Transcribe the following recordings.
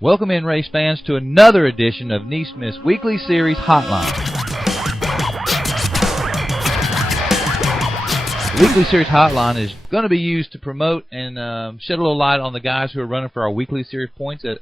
Welcome in, race fans, to another edition of NeSmith's Weekly Series Hotline. The Weekly Series Hotline is going to be used to promote and shed a little light on the guys who are running for our Weekly Series points at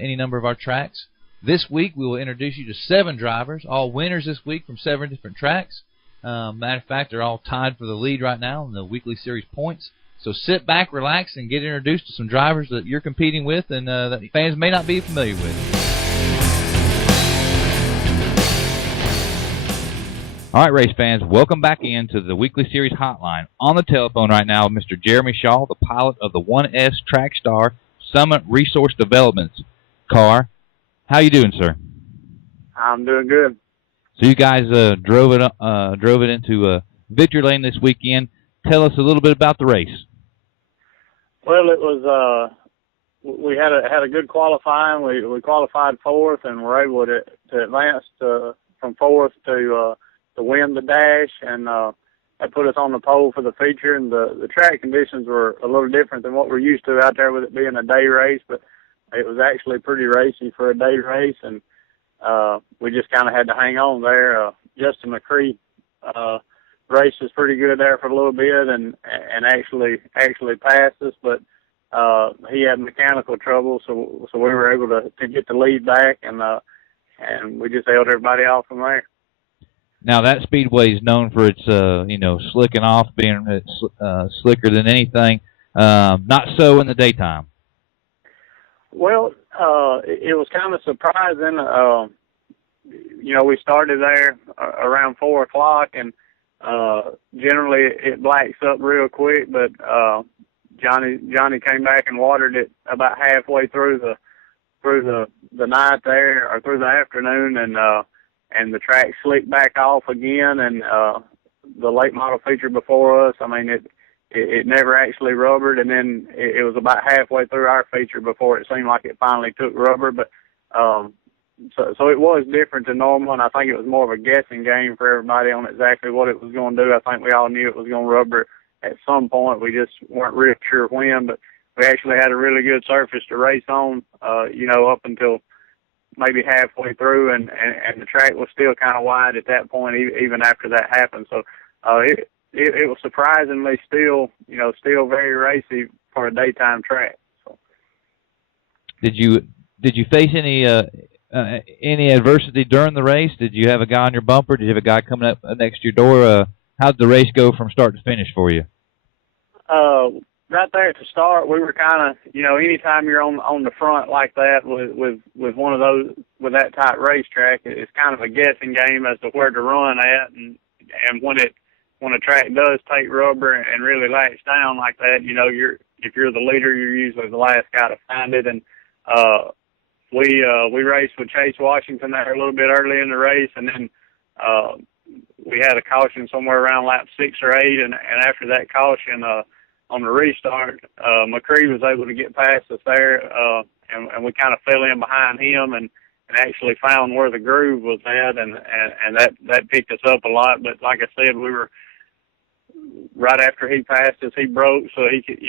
any number of our tracks. This week, we will introduce you to 7 drivers, all winners this week from 7 different tracks. Matter of fact, they're all tied for the lead right now in the Weekly Series points. So sit back, relax, and get introduced to some drivers that you're competing with and that fans may not be familiar with. All right, race fans, welcome back into the Weekly Series Hotline. On the telephone right now, Mr. Jeremy Shaw, the pilot of the 1S Trackstar Summit Resource Development car. How you doing, sir? I'm doing good. So you guys drove it into victory lane this weekend. Tell us a little bit about the race. Well, it was we had a good qualifying. We qualified 4th and were able to advance from 4th to win the dash, and that put us on the pole for the feature. And the track conditions were a little different than what we're used to out there with it being a day race, but it was actually pretty racy for a day race, and we just kind of had to hang on there. Justin McCree race was pretty good there for a little bit and actually passed us, but he had mechanical trouble, so we were able to get the lead back, and we just held everybody off from there. Now that speedway is known for its slicking off, being slicker than anything. Not so in the daytime. Well, it was kind of surprising. We started there around 4 o'clock, and generally it blacks up real quick, but Johnny came back and watered it about halfway through the night there, or through the afternoon, and the track slicked back off again, and the late model feature before us, I mean, it never actually rubbered, and then it was about halfway through our feature before it seemed like it finally took rubber, but So it was different than normal, and I think it was more of a guessing game for everybody on exactly what it was going to do. I think we all knew it was going to rubber at some point. We just weren't really sure when, but we actually had a really good surface to race on, up until maybe halfway through, and the track was still kind of wide at that point, even after that happened. So it was surprisingly still very racy for a daytime track. So. Did you face any adversity during the race? Did you have a guy on your bumper? Did you have a guy coming up next to your door? How did the race go from start to finish for you? Right there at the start, we were kind of, anytime you're on the front like that with one of those, with that type racetrack, it's kind of a guessing game as to where to run at, and when a track does take rubber and really latch down like that, if you're the leader, you're usually the last guy to find it, and we raced with Chase Washington there a little bit early in the race, and then we had a caution somewhere around lap 6 or 8, and after that caution on the restart, McCree was able to get past us there, and we kind of fell in behind him and actually found where the groove was at, and that picked us up a lot. But like I said, we were right after he passed us, he broke, so he could,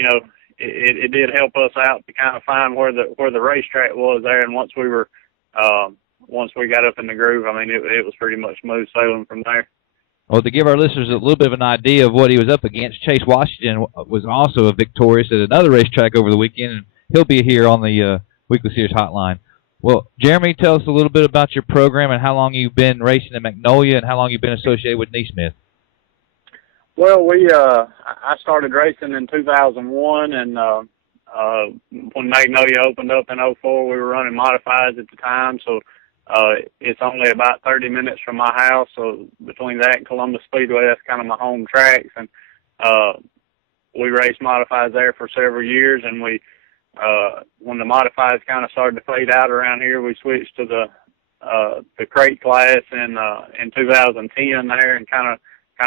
It did help us out to kind of find where the racetrack was there, and once we got up in the groove, I mean, it was pretty much smooth sailing from there. Well, to give our listeners a little bit of an idea of what he was up against, Chase Washington was also victorious at another racetrack over the weekend, and he'll be here on the Weekly Series Hotline. Well, Jeremy, tell us a little bit about your program and how long you've been racing in Magnolia and how long you've been associated with NeSmith. Well, I started racing in 2001, and when Magnolia opened up in 2004, we were running modifieds at the time, so it's only about 30 minutes from my house, so between that and Columbus Speedway, that's kind of my home tracks, and we raced modifieds there for several years, and when the modifieds kind of started to fade out around here, we switched to the crate class in 2010 there, and kind of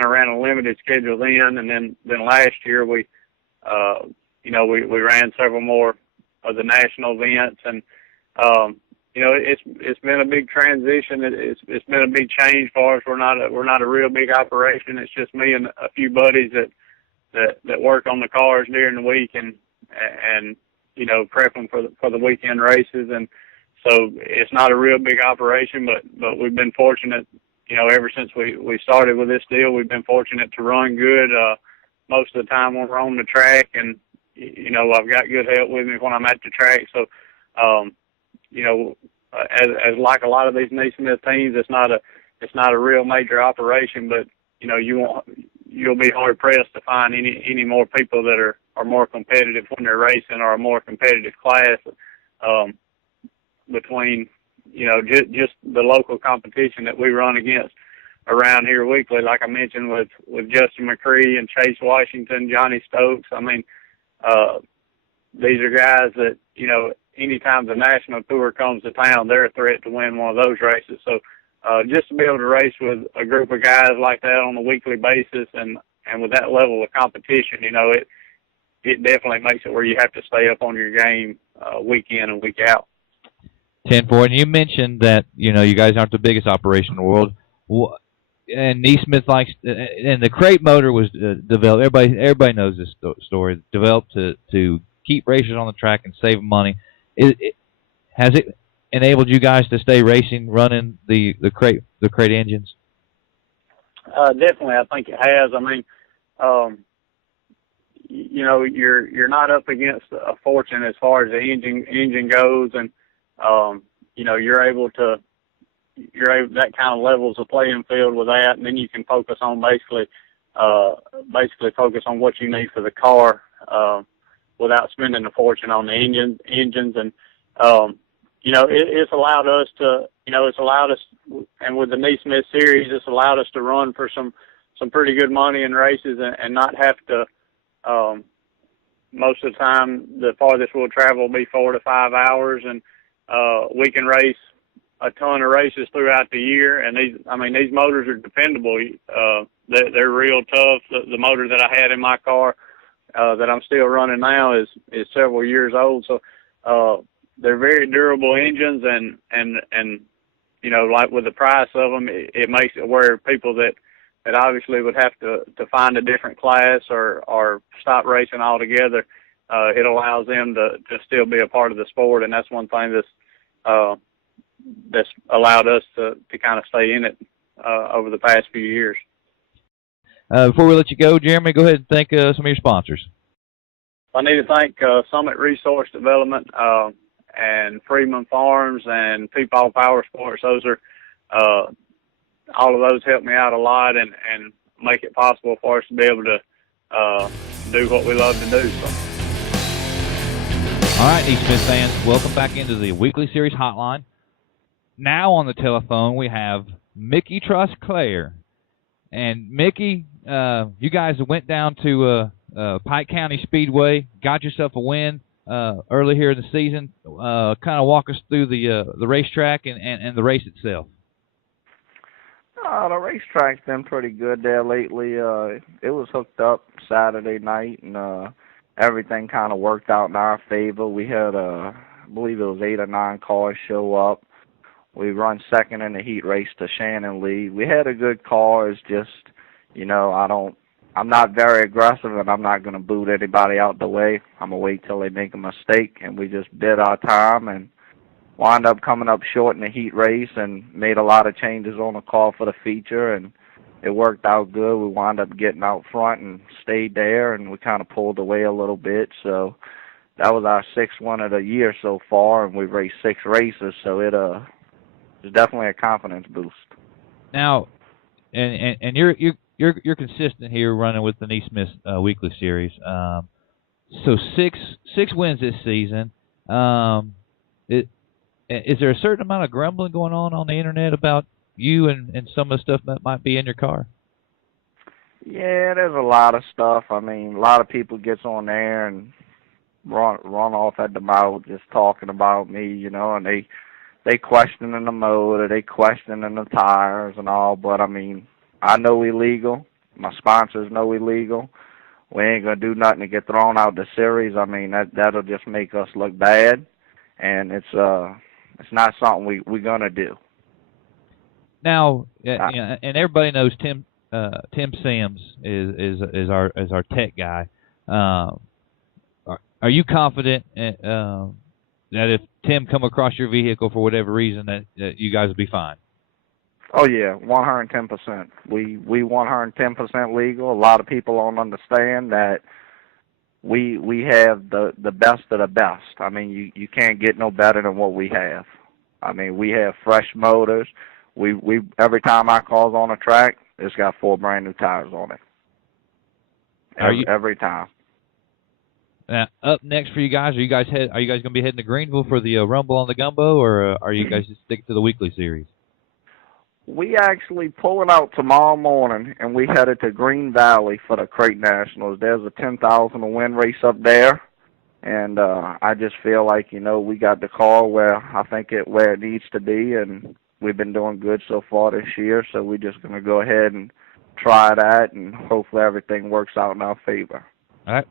ran a limited schedule then, and then last year we ran several more of the national events, and it's been a big transition. It's been a big change for us. We're not a real big operation. It's just me and a few buddies that work on the cars during the week, and prep them for the weekend races. And so it's not a real big operation, but we've been fortunate, ever since we started with this deal, we've been fortunate to run good most of the time when we're on the track. And, I've got good help with me when I'm at the track. So, as like a lot of these NeSmith teams, it's not a real major operation, but, you'll be hard pressed to find any more people that are more competitive when they're racing, or a more competitive class, between, just the local competition that we run against around here weekly. Like I mentioned with Justin McCree and Chase Washington, Johnny Stokes. I mean, these are guys that, anytime the national tour comes to town, they're a threat to win one of those races. So, just to be able to race with a group of guys like that on a weekly basis, and with that level of competition, it definitely makes it where you have to stay up on your game week in and week out. 10-4, and you mentioned that you guys aren't the biggest operation in the world, and NeSmith likes, and the crate motor was developed. Everybody knows this story. Developed to keep racers on the track and save money. Has it enabled you guys to stay racing, running the crate engines? Definitely, I think it has. I mean, you're not up against a fortune as far as the engine goes, and that kind of levels the playing field with that, and then you can focus on basically focus on what you need for the car without spending a fortune on the engines. And it's allowed us to, and with the NeSmith series, it's allowed us to run for some pretty good money in races, and not have to. Most of the time, the farthest we'll travel will be 4 to 5 hours, and we can race a ton of races throughout the year. And these motors are dependable. They're real tough. The motor that I had in my car that I'm still running now is several years old. So they're very durable engines, and like with the price of them, it makes it where people that obviously would have to find a different class or stop racing altogether, it allows them to still be a part of the sport. And that's one thing that's allowed us to kind of stay in it over the past few years. Before we let you go, Jeremy, go ahead and thank some of your sponsors. I need to thank Summit Resource Development and Freeman Farms and Peepaw Power Sports. Those are all of those help me out a lot and make it possible for us to be able to do what we love to do. So. All right, NeSmith fans, welcome back into the Weekly Series Hotline. Now on the telephone we have Mickey Trosclair. And Mickey, you guys went down to Pike County Speedway, got yourself a win early here in the season. Kind of walk us through the racetrack and the race itself. The racetrack's been pretty good there lately. It was hooked up Saturday night, and everything kind of worked out in our favor. We had, I believe it was 8 or 9 cars show up. We run second in the heat race to Shannon Lee. We had a good car. It's just, I'm not very aggressive, and I'm not going to boot anybody out the way. I'm going to wait till they make a mistake, and we just bid our time and wound up coming up short in the heat race and made a lot of changes on the car for the feature, and it worked out good. We wound up getting out front and stayed there, and we kind of pulled away a little bit. So that was our 6th one of the year so far, and we've raced 6 races, so it's definitely a confidence boost. Now, and you're consistent here running with the NeSmith Weekly Series. So six wins this season. Is there a certain amount of grumbling going on the internet about you and some of the stuff that might be in your car? Yeah, there's a lot of stuff. I mean, a lot of people gets on there and run off at the mouth just talking about me, and they questioning the motor, they questioning the tires and all. But I mean, I know we legal. My sponsors know we legal. We ain't gonna do nothing to get thrown out the series. I mean, that'll just make us look bad, and it's not something we're gonna do. Now, and everybody knows Tim Sims is our tech guy. Are you confident that if Tim come across your vehicle for whatever reason, that you guys will be fine? Oh yeah, 110%. We 110% legal. A lot of people don't understand that we have the best of the best. I mean, you can't get no better than what we have. I mean, we have fresh motors. We every time our car's on a track, it's got 4 brand new tires on it. Every time. Now, up next for you guys, are you guys going to be heading to Greenville for the Rumble on the Gumbo, or are you guys just sticking to the weekly series? We actually pulling out tomorrow morning, and we headed to Green Valley for the Crate Nationals. There's a 10,000 to win race up there, and I just feel like, you know, we got the car where it needs to be, and we've been doing good so far this year, so we're just going to go ahead and try that, and hopefully everything works out in our favor.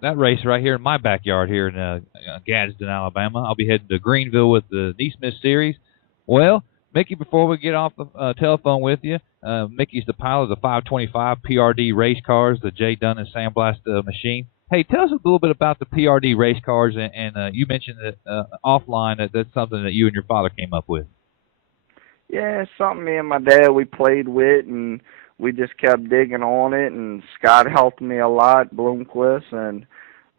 That race right here in my backyard here in Gadsden, Alabama. I'll be heading to Greenville with the NeSmith Series. Well, Mickey, before we get off the telephone with you, Mickey's the pilot of the 525 PRD race cars, the J. Dunn and Sandblast machine. Hey, tell us a little bit about the PRD race cars, and you mentioned that offline that's something that you and your father came up with. Yeah, it's something me and my dad, we played with, and we just kept digging on it, and Scott helped me a lot, Bloomquist, and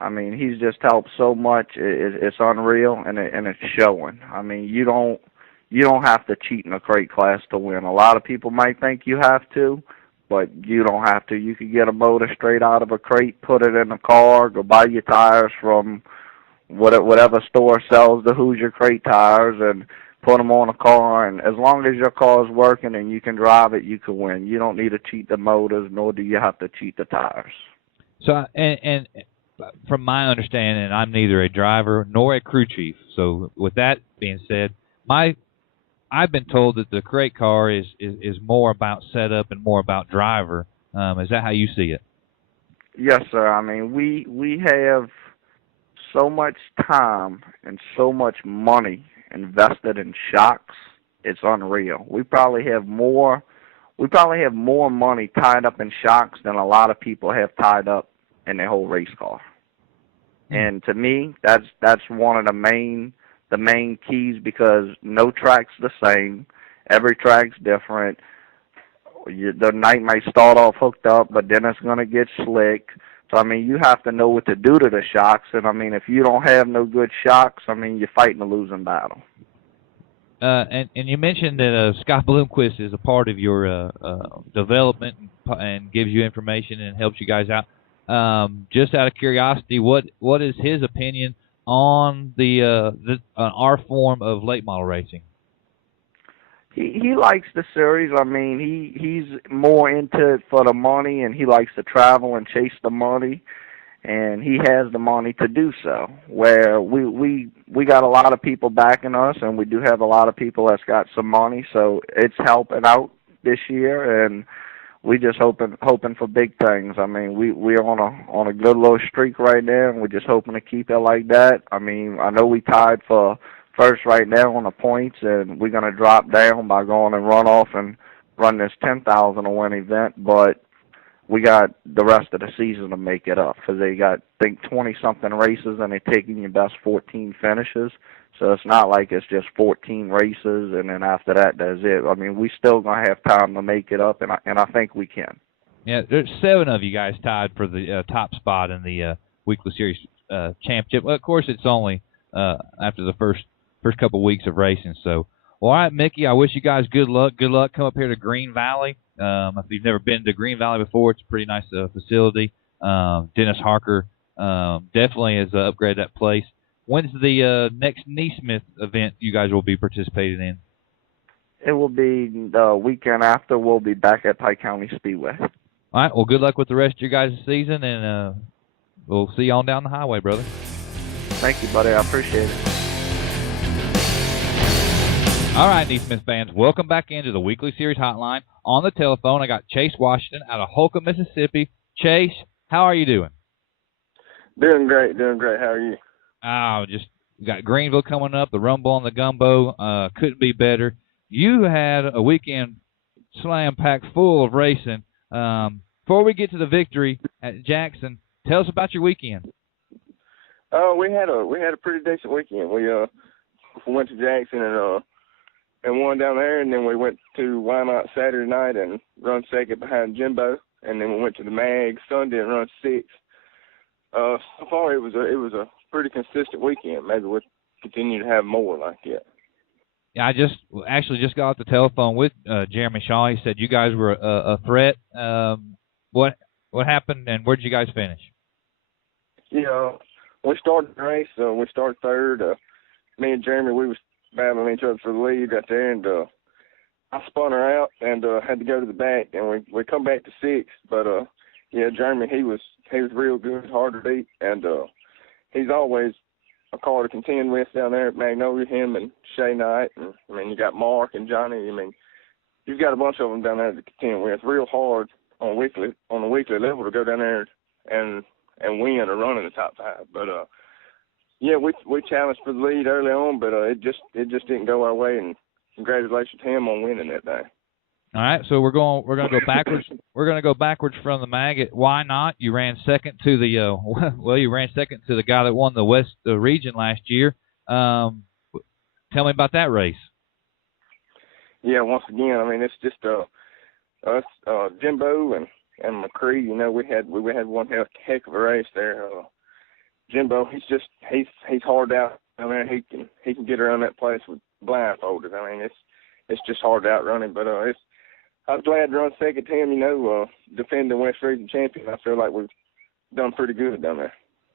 I mean, he's just helped so much. It's unreal, and it's showing. I mean, you don't have to cheat in a crate class to win. A lot of people might think you have to, but you don't have to. You can get a motor straight out of a crate, put it in a car, go buy your tires from whatever store sells the Hoosier crate tires, and put them on a car, and as long as your car is working and you can drive it, you can win. You don't need to cheat the motors, nor do you have to cheat the tires. So, and from my understanding, I'm neither a driver nor a crew chief. So, with that being said, I've been told that the crate car is more about setup and more about driver. Is that how you see it? Yes, sir. I mean, we have so much time and so much money invested in shocks. It's unreal. We probably have more money tied up in shocks than a lot of people have tied up in their whole race car. And to me, that's one of the main keys, because no track's the same. Every track's different. The night might start off hooked up, but then it's going to get slick. So, I mean, you have to know what to do to the shocks. And, I mean, if you don't have no good shocks, I mean, you're fighting a losing battle. And you mentioned that Scott Bloomquist is a part of your development and gives you information and helps you guys out. Just out of curiosity, what is his opinion on on our form of late model racing? He likes the series. I mean, he's more into it for the money, and he likes to travel and chase the money, and he has the money to do so. Where we got a lot of people backing us, and we do have a lot of people that's got some money, so it's helping out this year, and we just hoping for big things. I mean, we're on a good little streak right now, and we're just hoping to keep it like that. I mean, I know we tied for first right now on the points, and we're going to drop down by going and run off and run this 10,000 to win event, but we got the rest of the season to make it up, because they got, I think, 20-something races, and they're taking your best 14 finishes. So it's not like it's just 14 races, and then after that, that's it. I mean, we still going to have time to make it up, and I think we can. Yeah, there's 7 of you guys tied for the top spot in the Weekly Series Championship. Well, of course, it's only after the first couple weeks of racing. So, well, all right, Mickey, I wish you guys good luck. Good luck. Come up here to Green Valley. If you've never been to Green Valley before, it's a pretty nice facility. Dennis Harker definitely has upgraded that place. When's the next NeSmith event you guys will be participating in? It will be the weekend after. We'll be back at Pike County Speedway. All right, well, good luck with the rest of your guys' season, and we'll see you on down the highway, brother. Thank you, buddy. I appreciate it. All right, NeSmith fans, welcome back into the Weekly Series Hotline. On the telephone, I got Chase Washington out of Holcomb, Mississippi. Chase, how are you doing? Doing great. How are you? Just got Greenville coming up, the Rumble on the Gumbo. Couldn't be better. You had a weekend slam-packed full of racing. Before we get to the victory at Jackson, tell us about your weekend. We had a pretty decent weekend. We went to Jackson and won down there, and then we went to Wynot Saturday night and run second behind Jimbo, and then we went to the Mag Sunday and run sixth. So far it was a pretty consistent weekend. Maybe we'll continue to have more like that. Yeah, I just got off the telephone with Jeremy Shaw. He said you guys were a threat. What happened, and where did you guys finish? Yeah, we started the race. We started third. Me and Jeremy, we was battling each other for the lead right there, and I spun her out and had to go to the back, and we come back to sixth. But yeah, Jeremy, he was real good, hard to beat, and he's always a car to contend with down there at Magnolia. Him and Shay Knight, and I mean you got Mark and Johnny. I mean you've got a bunch of them down there to contend with. It's real hard on a weekly level to go down there and win or run in the top five. But yeah, we challenged for the lead early on, but it just didn't go our way. And congratulations to him on winning that day. All right, so we're going to go backwards. We're going to go backwards from the mag. Why not? You ran second to the you ran second to the guy that won the West region last year. Tell me about that race. Yeah, once again, I mean it's just us, Jimbo and McCree. You know, we had one heck of a race there. Jimbo, he's hard out. I mean, he can get around that place with blindfolded. I mean, it's just hard to outrun him. But I was glad to run second to him. You know, defending West Region champion. I feel like we've done pretty good down there.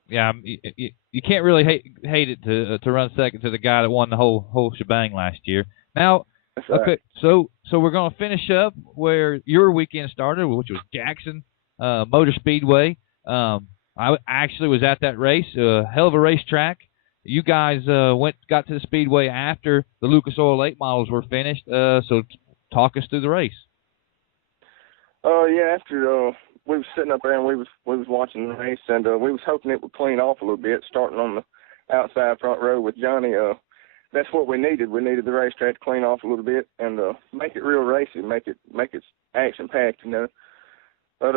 Yeah, you can't really hate it to run second to the guy that won the whole shebang last year. Now, right. Okay, so we're going to finish up where your weekend started, which was Jackson Motor Speedway. I actually was at that race, a hell of a racetrack. You guys got to the speedway after the Lucas Oil 8 models were finished. So talk us through the race. Yeah, after we was sitting up there and we was watching the race, and we was hoping it would clean off a little bit, starting on the outside front row with Johnny. That's what we needed. We needed the racetrack to clean off a little bit and make it real racy, make it action packed, you know. But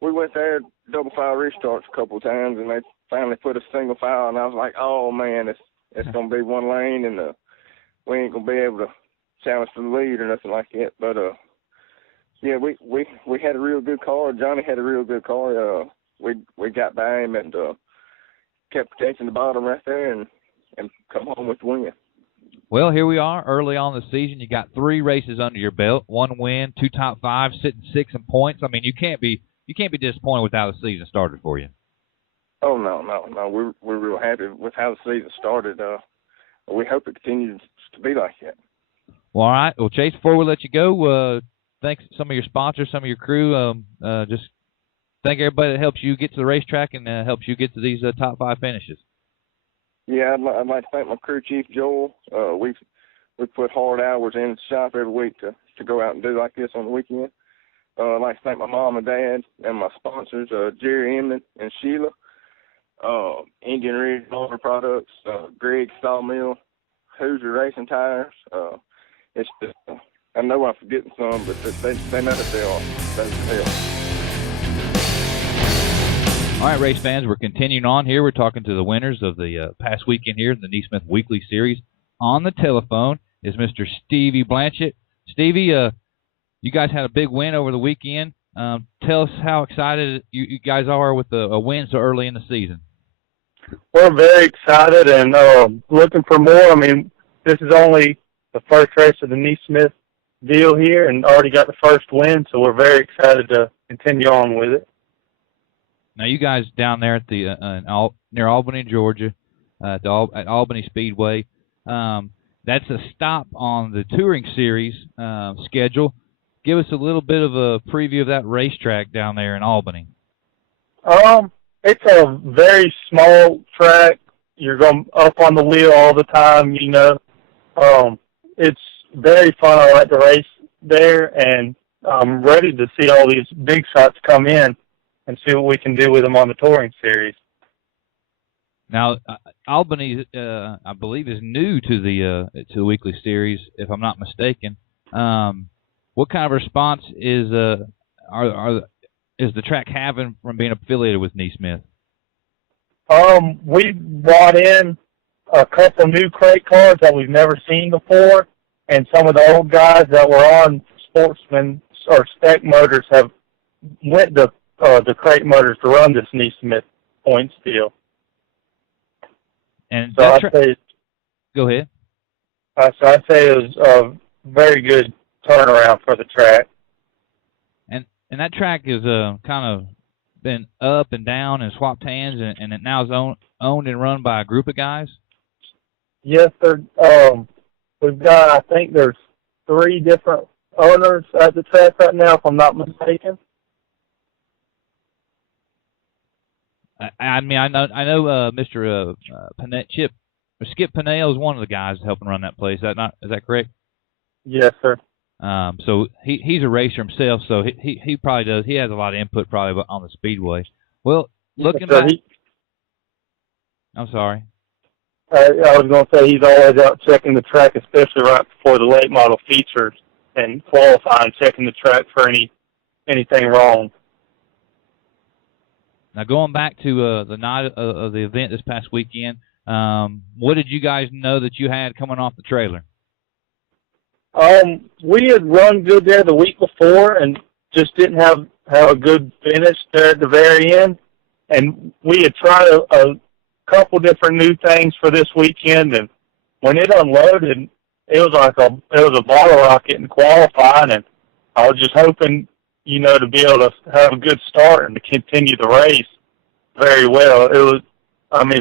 we went there, double file restarts a couple of times, and they finally put a single file, and I was like, oh man, it's gonna be one lane, and we ain't gonna be able to challenge for the lead or nothing like that. But yeah, we had a real good car. Johnny had a real good car. We got by him and kept protecting the bottom right there and come home with the win. Well, here we are, early on in the season. You got 3 races under your belt, 1 win, 2 top 5, sitting 6 in points. I mean, you can't be disappointed with how the season started for you. Oh no, we're real happy with how the season started. We hope it continues to be like that. Well, all right. Well, Chase, before we let you go, thanks to some of your sponsors, some of your crew. Just thank everybody that helps you get to the racetrack and helps you get to these top 5 finishes. Yeah, I'd like to thank my crew chief, Joel. We put hard hours in the shop every week to go out and do like this on the weekend. I'd like to thank my mom and dad and my sponsors, Jerry Emmett and Sheila, Indian Ridge Motor Products, Greg Sawmill, Hoosier Racing Tires. It's just, I know I'm forgetting some, but they know that they are. All right, race fans, we're continuing on here. We're talking to the winners of the past weekend here in the NeSmith Weekly Series. On the telephone is Mr. Stevie Blanchett. Stevie, you guys had a big win over the weekend. Tell us how excited you guys are with a win so early in the season. We're very excited and looking for more. I mean, this is only the first race of the NeSmith deal here and already got the first win, so we're very excited to continue on with it. Now, you guys down there at the near Albany, Georgia, at Albany Speedway, that's a stop on the Touring Series schedule. Give us a little bit of a preview of that racetrack down there in Albany. It's a very small track. You're going up on the wheel all the time, you know. It's very fun. I like to race there, and I'm ready to see all these big shots come in and see what we can do with them on the Touring Series. Now, Albany, I believe, is new to the Weekly Series, if I'm not mistaken. What kind of response is the track having from being affiliated with NeSmith? We brought in a couple new crate cars that we've never seen before, and some of the old guys that were on Sportsman or Spec Motors have went to the crate motors to run this NeSmith points deal. And so I'd say, go ahead. So I'd say it was a very good turnaround for the track. And that track is kind of been up and down and swapped hands, and it now is owned and run by a group of guys? Yes, sir. We've got, I think there's 3 different owners at the track right now, if I'm not mistaken. I mean, I know Mr. Skip Pinnell is one of the guys helping run that place. Is that correct? Yes, sir. So he's a racer himself, so he probably does. He has a lot of input probably on the speedway. Well, looking back, I'm sorry. I was going to say he's always out checking the track, especially right before the late model features and qualifying, checking the track for anything wrong. Now, going back to the night of the event this past weekend, what did you guys know that you had coming off the trailer? We had run good there the week before and just didn't have a good finish there at the very end. And we had tried a couple different new things for this weekend, and when it unloaded, it was a bottle rocket in qualifying, and I was just hoping, to be able to have a good start and to continue the race very well. It was,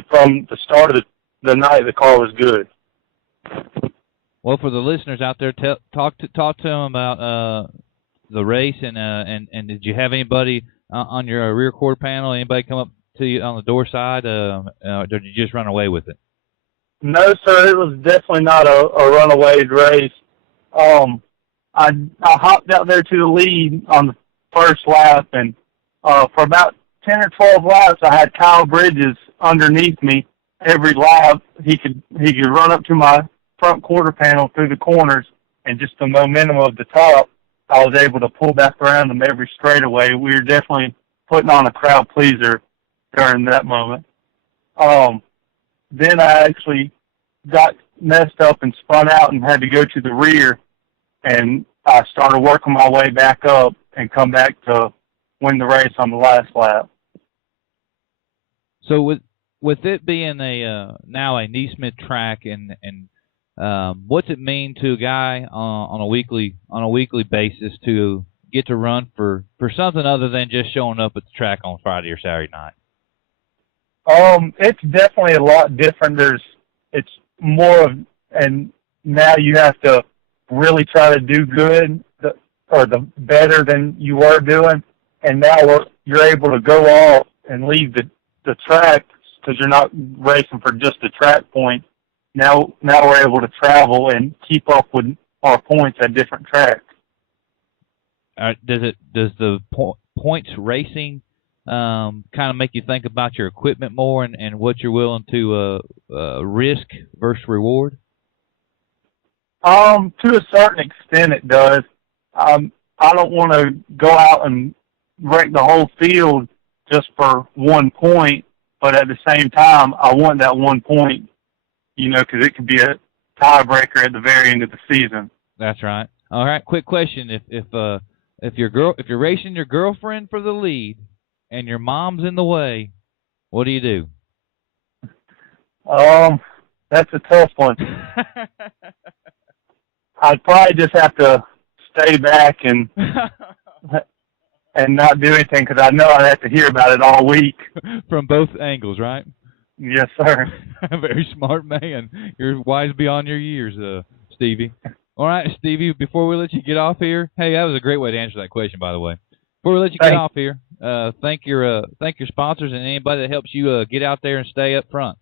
from the start of the night, the car was good. Well, for the listeners out there, talk to them about the race, and did you have anybody on your rear quarter panel? Anybody come up to you on the door side, or did you just run away with it? No, sir. It was definitely not a runaway race. I hopped out there to the lead on the first lap, and for about 10 or 12 laps, I had Kyle Bridges underneath me every lap. He could run up to my front quarter panel through the corners, and just the momentum of the top, I was able to pull back around them every straightaway. We were definitely putting on a crowd pleaser during that moment. Then I actually got messed up and spun out and had to go to the rear, and I started working my way back up and come back to win the race on the last lap. So with it being now a NeSmith track, and what's it mean to a guy on a weekly basis to get to run for something other than just showing up at the track on Friday or Saturday night? It's definitely a lot different. It's more of, and now you have to really try to do good or the better than you were doing, and now you're able to go off and leave the track because you're not racing for just the track point. Now we're able to travel and keep up with our points at different tracks. Does the points racing kind of make you think about your equipment more and what you're willing to risk versus reward? To a certain extent it does. I don't want to go out and wreck the whole field just for 1 point, but at the same time, I want that 1 point, because it could be a tiebreaker at the very end of the season. That's right. All right, quick question: if you're racing your girlfriend for the lead and your mom's in the way, what do you do? That's a tough one. I'd probably just have to stay back and not do anything because I know I'd have to hear about it all week. From both angles, right? Yes, sir. Very smart man. You're wise beyond your years, Stevie. All right, Stevie, before we let you get off here, hey, that was a great way to answer that question, by the way. Before we let you get off here, thank your sponsors and anybody that helps you get out there and stay up front.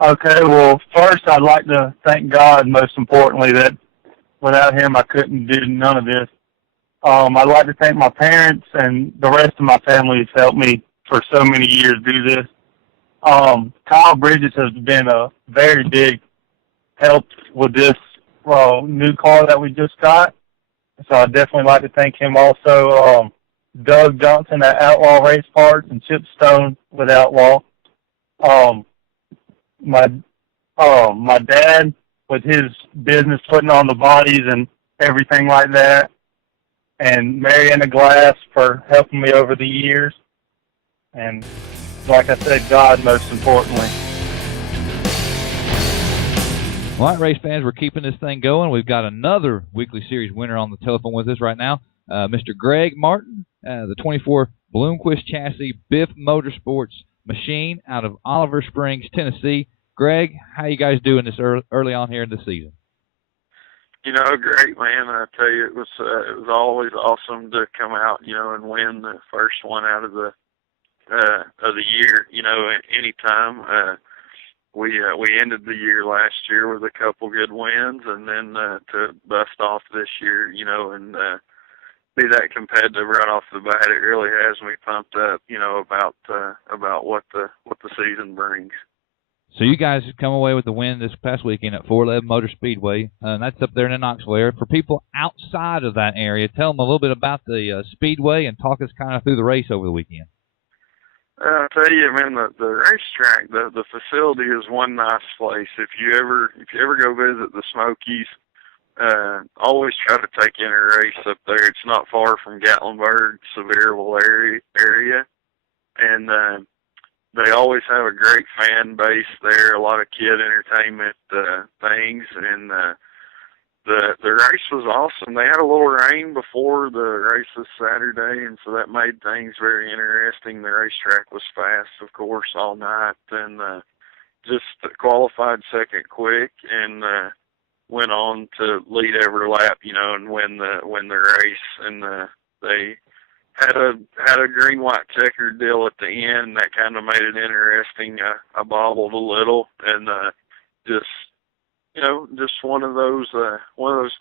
Okay, well, first I'd like to thank God, most importantly, that without him I couldn't do none of this. I'd like to thank my parents and the rest of my family who's helped me for so many years do this. Kyle Bridges has been a very big help with this new car that we just got. So I'd definitely like to thank him also. Doug Johnson at Outlaw Race Parts and Chip Stone with Outlaw. My my dad with his business putting on the bodies and everything like that, and Mariana Glass for helping me over the years, and like I said, God most importantly. All right, race fans, we're keeping this thing going. We've got another weekly series winner on the telephone with us right now, Mr. Greg Martin, the 24 Bloomquist chassis Biff Motorsports machine out of Oliver Springs, Tennessee. Greg, how you guys doing this early on here in the season? You know, great, man. I tell you, it was always awesome to come out, you know, and win the first one out of the year. You know, any time. We ended the year last year with a couple good wins, and then to bust off this year, you know, and be that competitive right off the bat, it really has me pumped up, you know, about what the season brings. So you guys come away with the win this past weekend at 411 Motor Speedway, and that's up there in the Knoxville area. For people outside of that area, tell them a little bit about the Speedway and talk us kind of through the race over the weekend. I'll tell you, man, the racetrack, the facility is one nice place. If you ever go visit the Smokies, always try to take in a race up there. It's not far from Gatlinburg, Sevierville area, and they always have a great fan base there. A lot of kid entertainment things, and the race was awesome. They had a little rain before the race this Saturday, and so that made things very interesting. The racetrack was fast, of course, all night, and just qualified second quick, and went on to lead every lap, you know, and win the race. And they had a green-white checkered deal at the end, and that kind of made it interesting. I bobbled a little, and just, you know, just one of those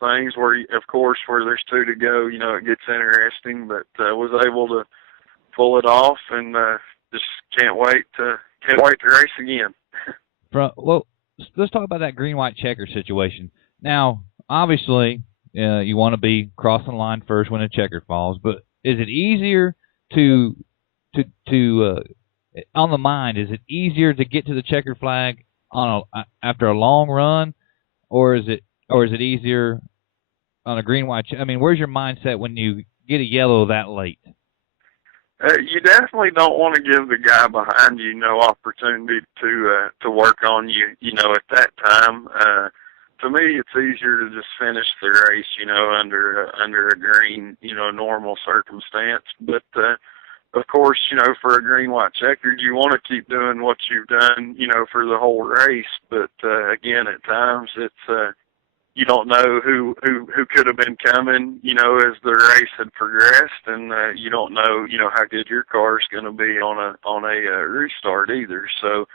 things where, of course, where there's two to go, you know, it gets interesting. But was able to pull it off, and just can't wait to race again. Well, let's talk about that green-white checker situation. Now, obviously, you want to be crossing the line first when a checker falls, but is it easier to on the mind? Is it easier to get to the checkered flag after a long run? Or is it easier on a green-white? I mean, where's your mindset when you get a yellow that late? You definitely don't want to give the guy behind you no opportunity to work on you. You know, at that time, to me, it's easier to just finish the race. You know, under a green, you know, normal circumstance. But of course, you know, for a green-white checkered, you want to keep doing what you've done, you know, for the whole race. But again, at times it's you don't know who could have been coming, you know, as the race had progressed, and you don't know, you know, how good your car is going to be on a restart either. So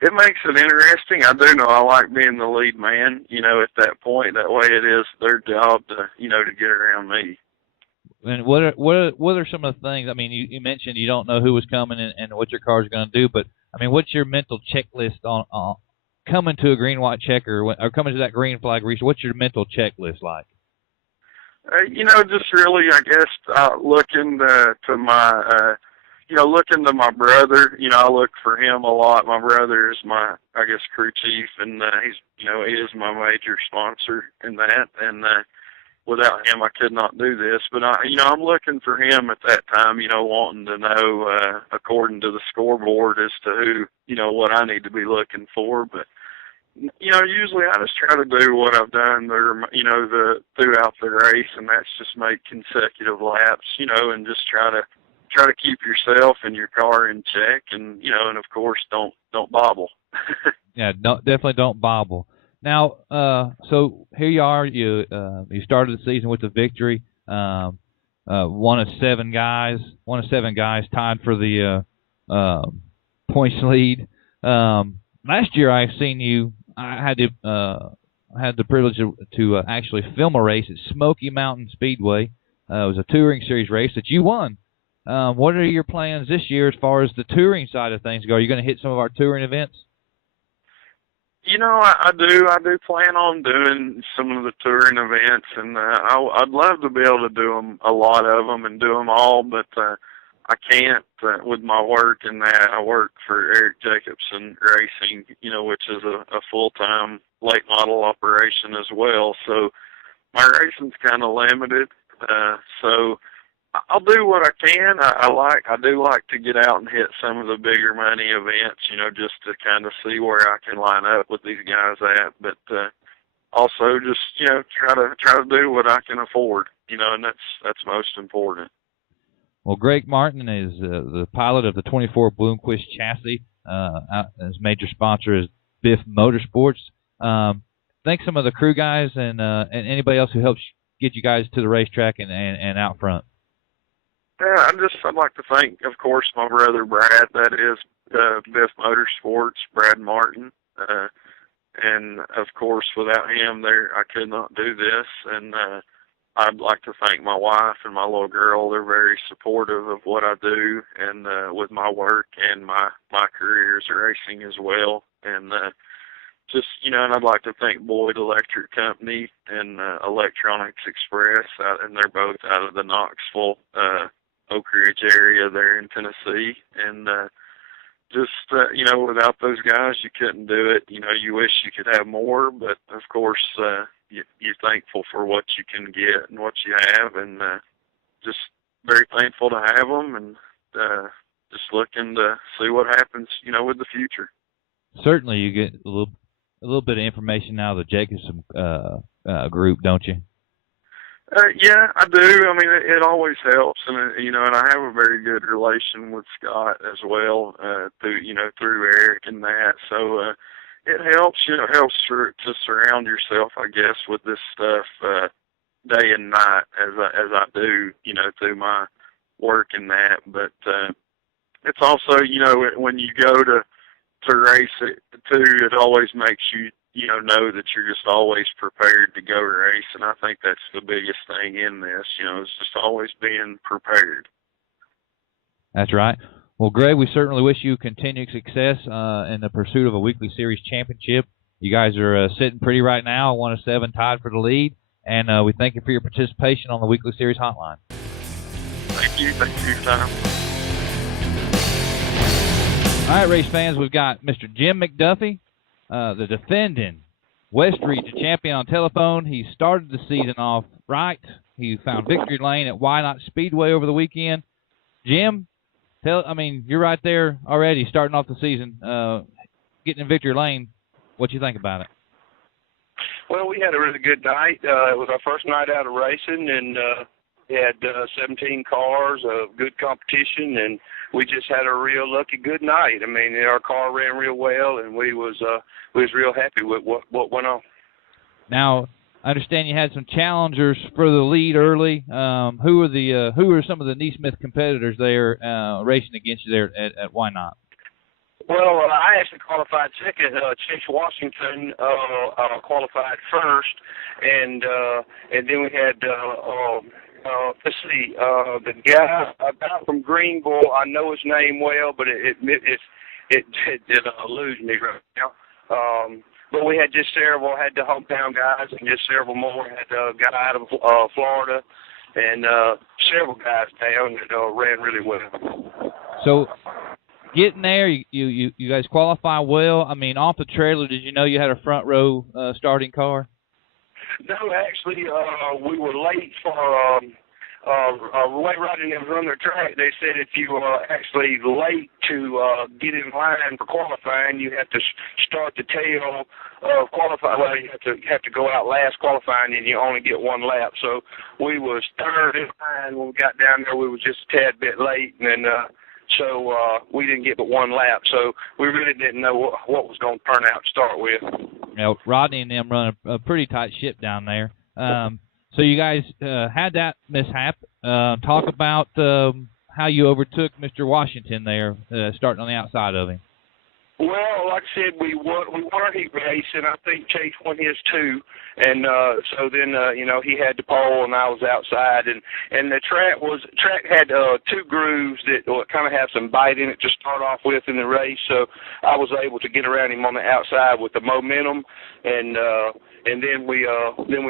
it makes it interesting. I do know I like being the lead man, you know, at that point. That way it is their job to, you know, to get around me. And what are some of the things? I mean, you mentioned you don't know who was coming and what your car's going to do, but I mean, what's your mental checklist on coming to a green-white checker or coming to that green flag race? What's your mental checklist like? You know, just really, I guess, looking to my, you know, looking to my brother. You know, I look for him a lot. My brother is my, I guess, crew chief, and he's, you know, he is my major sponsor in that, and without him, I could not do this. But you know, I'm looking for him at that time, you know, wanting to know, according to the scoreboard, as to who, you know, what I need to be looking for. But you know, usually I just try to do what I've done there, you know, throughout the race, and that's just make consecutive laps, you know, and just try to keep yourself and your car in check, and you know, and of course, don't bobble. Yeah, definitely don't bobble. Now, so here you are. You started the season with a victory. One of seven guys tied for the points lead. Last year, I've seen you. I had the privilege to actually film a race at Smoky Mountain Speedway. It was a touring series race that you won. What are your plans this year as far as the touring side of things go? Are you going to hit some of our touring events? You know, I do plan on doing some of the touring events, and I'd love to be able to do them, a lot of them, and do them all. But I can't with my work and that. I work for Eric Jacobson Racing, which is a full-time late model operation as well. So my racing's kind of limited. So I'll do what I can. I do like to get out and hit some of the bigger money events, just to kind of see where I can line up with these guys at. But also just try to do what I can afford, and that's most important. Well, Greg Martin is the pilot of the 24 Bloomquist chassis. His major sponsor is Biff Motorsports. Thank some of the crew guys and anybody else who helps get you guys to the racetrack and out front. Yeah, I'd like to thank, of course, my brother Brad. That is Biff Motorsports, Brad Martin. And of course, without him, I could not do this. And I'd like to thank my wife and my little girl. They're very supportive of what I do and with my work and my career as racing as well. And and I'd like to thank Boyd Electric Company and Electronics Express, and they're both out of the Knoxville, Oak Ridge area there in Tennessee. And without those guys, you couldn't do it. You wish you could have more, but of course, you're thankful for what you can get and what you have, and just very thankful to have them, and just looking to see what happens, with the future. Certainly, you get a little bit of information now of the Jacobson group, don't you? Yeah, I do. I mean, it always helps, and and I have a very good relation with Scott as well, through Eric and that. So it helps. Helps to surround yourself, I guess, with this stuff day and night as I do, through my work and that. But it's also, when you go to race it too, it always makes you know that you're just always prepared to go race, and I think that's the biggest thing in this, is just always being prepared. That's right. Well, Greg, we certainly wish you continued success in the pursuit of a weekly series championship. You guys are sitting pretty right now, 1-7 tied for the lead, and we thank you for your participation on the weekly series hotline. Thank you. Thanks for your time. All right, race fans, we've got Mr. Jim McDuffie, the defending West Region champion on telephone. He started the season off right. He found victory lane at Why Not Speedway over the weekend. Jim, you're right there already starting off the season, getting in victory lane. What you think about it? Well, we had a really good night. It was our first night out of racing, and we had 17 cars, good competition, and we just had a real lucky good night. I mean, our car ran real well, and we was real happy with what went on. Now, I understand you had some challengers for the lead early. Who are some of the NeSmith competitors there racing against you there at Why Not? Well, I actually qualified second. Chase Washington qualified first, and then we had let's see, the guy from Greenville. I know his name well, but it did elude me right now. But we had just several, had the hometown guys, and just several more. Had a guy out of Florida, and several guys down that ran really well. So, getting there, you guys qualify well. I mean, off the trailer, did you know you had a front row starting car? No, actually, we were late for way riding them run their track. They said if you are actually late to get in line for qualifying, you have to start the tail of qualifying. Well, you have to go out last qualifying, and you only get one lap. So we was third in line when we got down there. We was just a tad bit late, and so we didn't get but one lap. So we really didn't know what was going to turn out to start with. You know, Rodney and them run a pretty tight ship down there. So you guys had that mishap. Talk about how you overtook Mr. Washington there, starting on the outside of him. Well, like I said, we won our heat race, and I think Chase won his too. And so then, he had the pole, and I was outside. And the track had two grooves that kind of have some bite in it to start off with in the race. So I was able to get around him on the outside with the momentum, and then we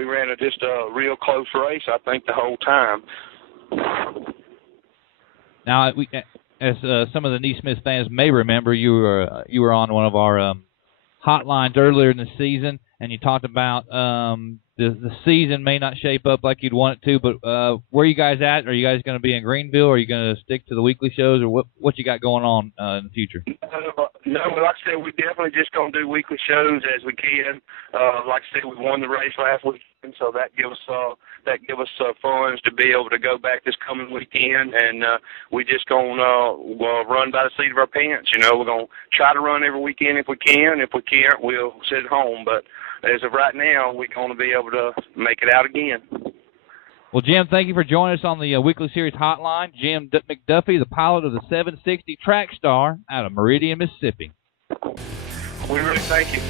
ran just a real close race, I think, the whole time. Now, as some of the NeSmith fans may remember, you were on one of our hotlines earlier in the season, and you talked about the season may not shape up like you'd want it to, but where are you guys at? Are you guys going to be in Greenville? Or are you going to stick to the weekly shows, or what you got going on in the future? No, like I said, we definitely just going to do weekly shows as we can. Like I said, we won the race last weekend, so that gives us funds to be able to go back this coming weekend, and we just going to run by the seat of our pants. You know, we're going to try to run every weekend if we can. If we can't, we'll sit at home. But as of right now, we're going to be able to make it out again. Well, Jim, thank you for joining us on the Weekly Series Hotline. Jim McDuffie, the pilot of the 760 Track Star out of Meridian, Mississippi. We really thank you.